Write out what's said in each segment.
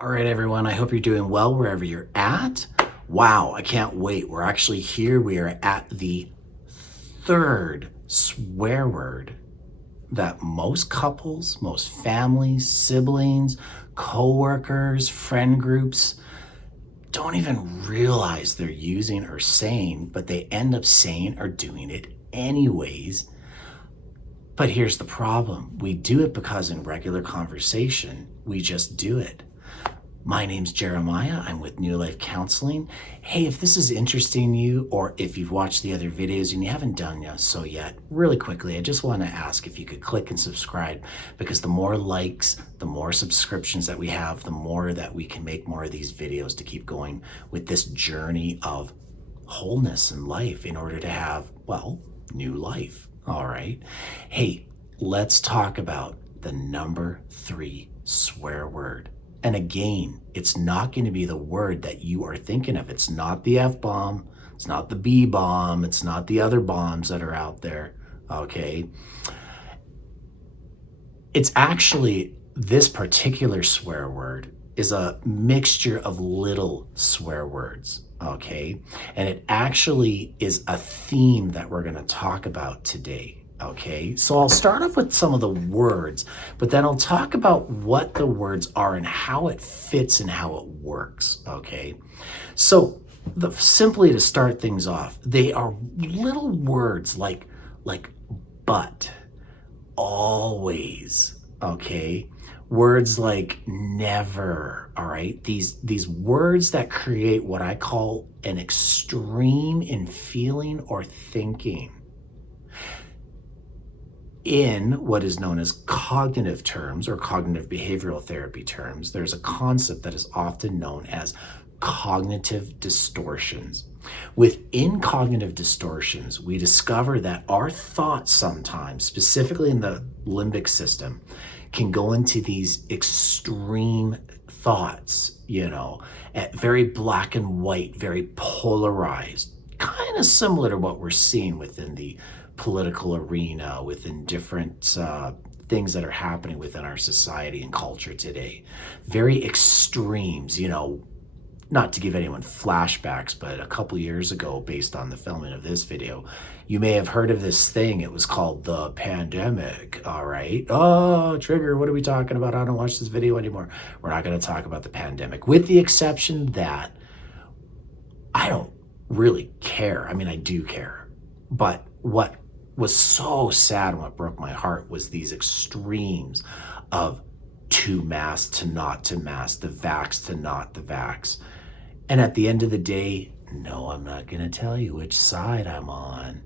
All right, everyone, I hope you're doing well wherever you're at. Wow, I can't wait. We're actually here. We are at the third swear word that most couples, most families, siblings, coworkers, friend groups don't even realize they're using or saying, but they end up saying or doing it anyways. But here's the problem. We do it because in regular conversation, we just do it. My name's Jeremiah. I'm with New Life Counseling. Hey, if this is interesting to you, or if you've watched the other videos and you haven't done so yet, really quickly, I just want to ask if you could click and subscribe, because the more likes, the more subscriptions that we have, the more that we can make more of these videos to keep going with this journey of wholeness in life in order to have, well, new life. All right. Hey, let's talk about the number 3 swear word. And again, it's not going to be the word that you are thinking of. It's not the F-bomb. It's not the B-bomb. It's not the other bombs that are out there. Okay. It's actually, this particular swear word is a mixture of little swear words. Okay. And it actually is a theme that we're going to talk about today. Okay, so I'll start off with some of the words, but then I'll talk about what the words are and how it fits and how it works. Okay, so simply to start things off, they are little words like but, always. Okay, words like never. All right, these words that create what I call an extreme in feeling or thinking. In what is known as cognitive terms or cognitive behavioral therapy terms, there's a concept that is often known as cognitive distortions. Within cognitive distortions, we discover that our thoughts sometimes, specifically in the limbic system, can go into these extreme thoughts, at very black and white, very polarized, kind of similar to what we're seeing within the political arena, within different things that are happening within our society and culture today. Very extremes, not to give anyone flashbacks, but a couple years ago, based on the filming of this video, you may have heard of this thing. It was called the pandemic. All right. Oh, trigger. What are we talking about? I don't watch this video anymore. We're not going to talk about the pandemic, with the exception that I don't really care. I mean, I do care. But what was so sad and what broke my heart was these extremes of to mask to not to mask, the vax to not the vax. And at the end of the day, no, I'm not going to tell you which side I'm on.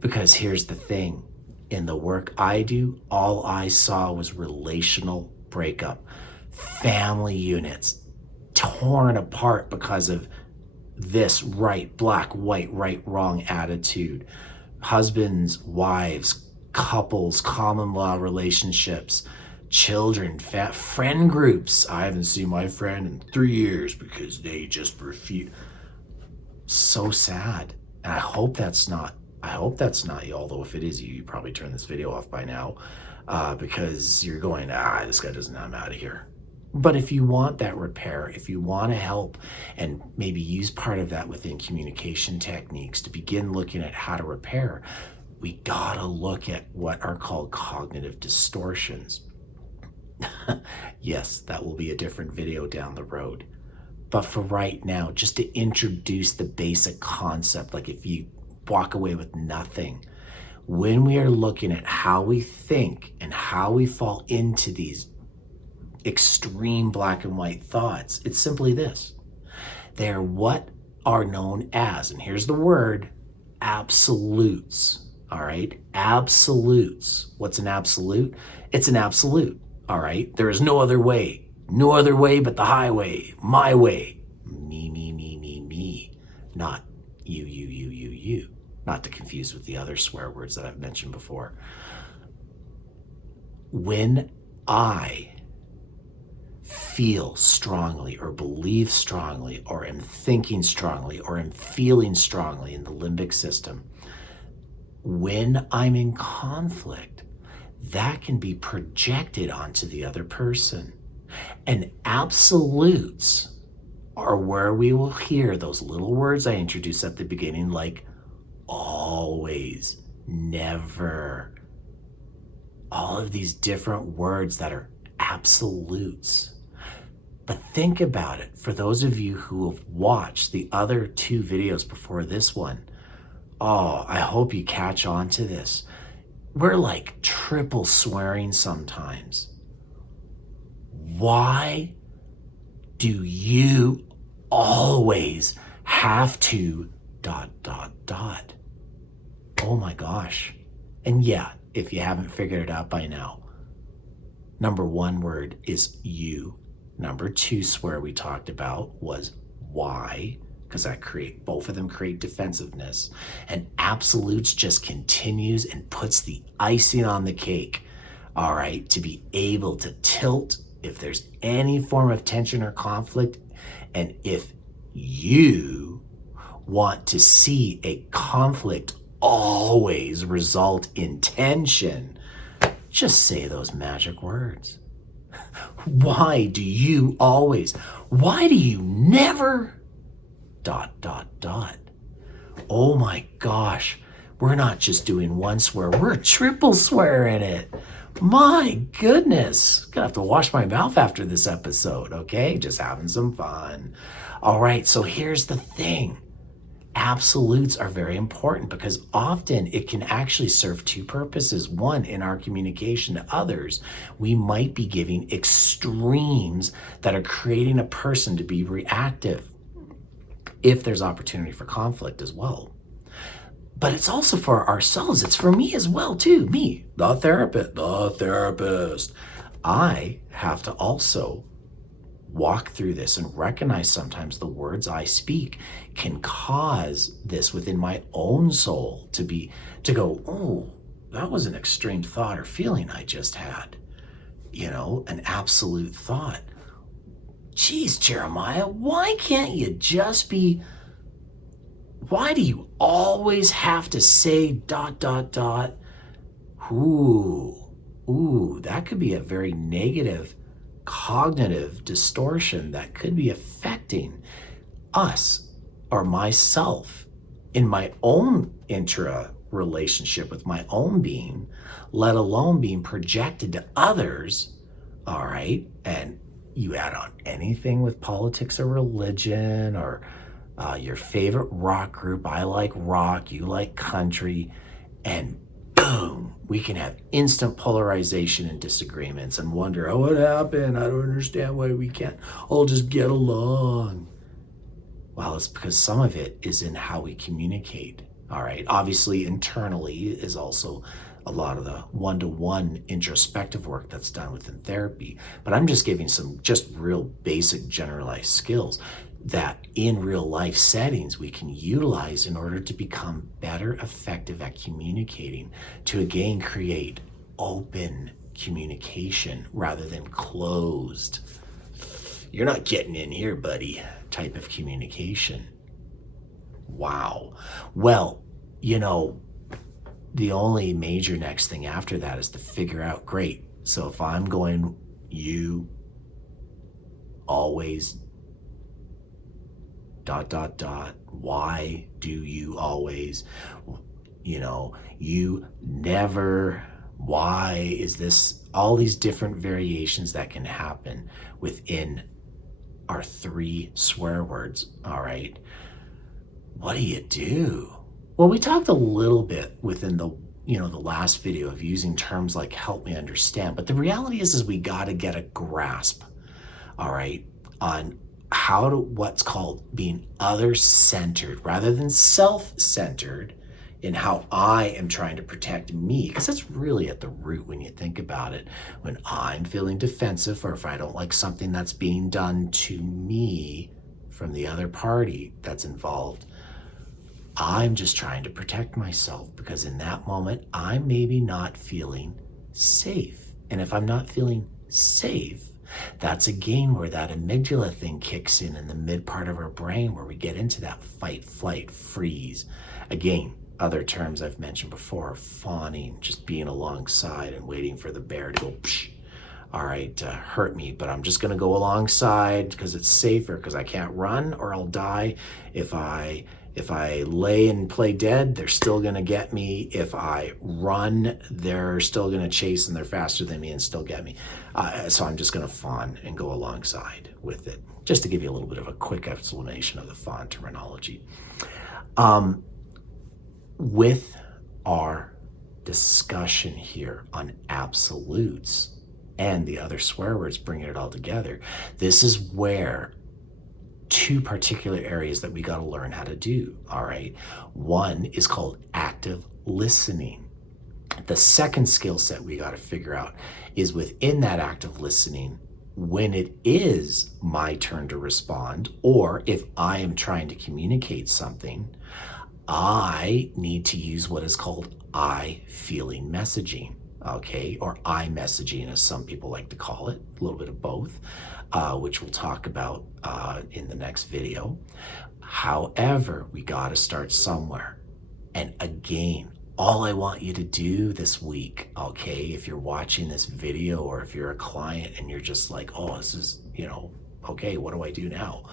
Because here's the thing. In the work I do, all I saw was relational breakup, family units torn apart because of this right, black, white, right, wrong attitude. Husbands, wives, couples, common law relationships, children, friend groups. I haven't seen my friend in 3 years because they just refuse. So sad. And I hope that's not you. Although if it is you, you probably turn this video off by now because you're going, this guy doesn't, I'm out of here. But if you want that repair, if you want to help and maybe use part of that within communication techniques to begin looking at how to repair, we gotta look at what are called cognitive distortions. Yes, that will be a different video down the road. But for right now, just to introduce the basic concept, like if you walk away with nothing, when we are looking at how we think and how we fall into these extreme black and white thoughts, it's simply this. They are what are known as, and here's the word, absolutes. All right, absolutes. What's an absolute? It's an absolute. All right, there is no other way but the highway, my way, me, not you, not to confuse with the other swear words that I've mentioned before. When I feel strongly or believe strongly or am thinking strongly or am feeling strongly in the limbic system, when I'm in conflict, that can be projected onto the other person. And absolutes are where we will hear those little words I introduced at the beginning, like always, never, all of these different words that are absolutes. But think about it. For those of you who have watched the other 2 videos before this one, oh, I hope you catch on to this. We're like triple swearing sometimes. Why do you always have to ... Oh my gosh. And yeah, if you haven't figured it out by now, number 1 word is you. Number 2 swear we talked about was why, because both of them create defensiveness. And absolutes just continues and puts the icing on the cake, all right, to be able to tilt if there's any form of tension or conflict. And if you want to see a conflict always result in tension, just say those magic words. Why do you always? Why do you never ... Oh my gosh, we're not just doing 1 swear, we're triple swearing it. My goodness, gonna have to wash my mouth after this episode, okay? Just having some fun. All right, so here's the thing. Absolutes are very important because often it can actually serve 2 purposes. 1, in our communication to others, we might be giving extremes that are creating a person to be reactive if there's opportunity for conflict as well. But it's also for ourselves. It's for me as well, too. Me, the therapist. I have to also walk through this and recognize sometimes the words I speak can cause this within my own soul to go, oh, that was an extreme thought or feeling I just had. An absolute thought. Geez, Jeremiah, why can't you just be... Why do you always have to say ... Ooh, that could be a very negative cognitive distortion that could be affecting us or myself in my own relationship with my own being, let alone being projected to others. All right. And you add on anything with politics or religion or your favorite rock group. I like rock, you like country, and boom, we can have instant polarization and disagreements and wonder, oh, what happened? I don't understand why we can't all just get along. Well, it's because some of it is in how we communicate. All right. Obviously, internally is also a lot of the one-to-one introspective work that's done within therapy. But I'm just giving some just real basic generalized skills that in real life settings we can utilize in order to become better effective at communicating, to again create open communication rather than closed, you're not getting in here, buddy, type of communication. Wow. Well, the only major next thing after that is to figure out, great, so if I'm going, you always ... why do you always, you never, why is this, all these different variations that can happen within our 3 swear words. All right. What do you do? Well, we talked a little bit within the last video of using terms like help me understand, but the reality is we got to get a grasp, all right, on what's called being other-centered rather than self-centered in how I am trying to protect me, because that's really at the root when you think about it. When I'm feeling defensive or if I don't like something that's being done to me from the other party that's involved, I'm just trying to protect myself because in that moment, I'm maybe not feeling safe. And if I'm not feeling safe, that's again where that amygdala thing kicks in the mid part of our brain, where we get into that fight, flight, freeze. Again, other terms I've mentioned before, fawning, just being alongside and waiting for the bear to go psh. all right, to hurt me, but I'm just going to go alongside because it's safer, because I can't run or I'll die. If I lay and play dead, they're still going to get me. If I run, they're still going to chase and they're faster than me and still get me. So I'm just going to fawn and go alongside with it, just to give you a little bit of a quick explanation of the fawn terminology. With our discussion here on absolutes and the other swear words, bringing it all together, this is where two particular areas that we got to learn how to do. All right. One is called active listening. The second skill set we got to figure out is within that active listening, when it is my turn to respond, or if I am trying to communicate something, I need to use what is called I feeling messaging. Okay, or I messaging, as some people like to call it, a little bit of both, which we'll talk about in the next video. However, we got to start somewhere. And again, all I want you to do this week, okay, if you're watching this video or if you're a client and you're just like, oh, this is, okay, what do I do now?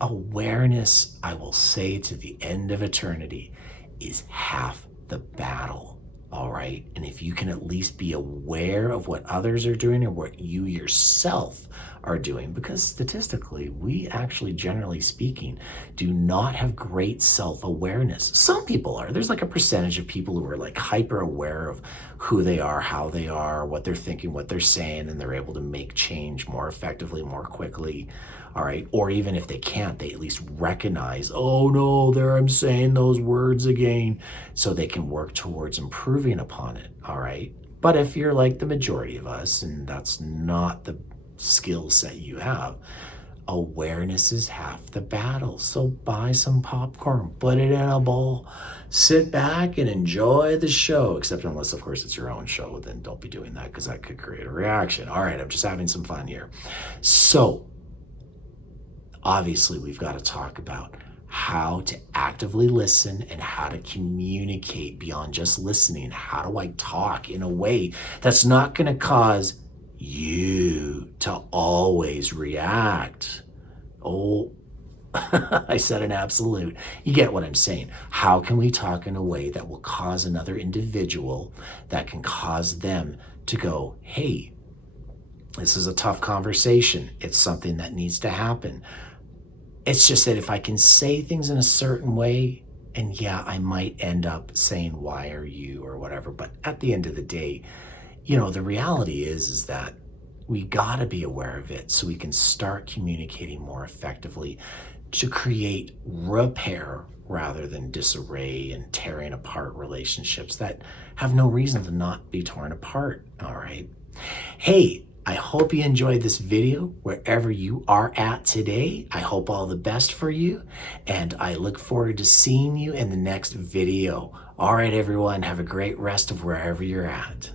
Awareness, I will say to the end of eternity, is half the battle. All right. And if you can at least be aware of what others are doing or what you yourself are doing, because statistically, we actually, generally speaking, do not have great self-awareness. Some people are. There's like a percentage of people who are like hyper aware of who they are, how they are, what they're thinking, what they're saying, and they're able to make change more effectively, more quickly. All right. Or even if they can't, they at least recognize, oh no, there I'm saying those words again, so they can work towards improving upon it. All right. But if you're like the majority of us, and that's not the skill set you have, awareness is half the battle. So buy some popcorn, put it in a bowl, sit back and enjoy the show, except unless, of course, it's your own show, then don't be doing that because that could create a reaction. All right. I'm just having some fun here. So, obviously, we've got to talk about how to actively listen and how to communicate beyond just listening. How do I talk in a way that's not going to cause you to always react? Oh, I said an absolute. You get what I'm saying. How can we talk in a way that will cause another individual, that can cause them to go, hey, this is a tough conversation. It's something that needs to happen. It's just that if I can say things in a certain way, and yeah, I might end up saying, why are you, or whatever. But at the end of the day, the reality is that we got to be aware of it so we can start communicating more effectively to create repair rather than disarray and tearing apart relationships that have no reason to not be torn apart. All right. Hey, I hope you enjoyed this video wherever you are at today. I hope all the best for you, and I look forward to seeing you in the next video. All right, everyone, have a great rest of wherever you're at.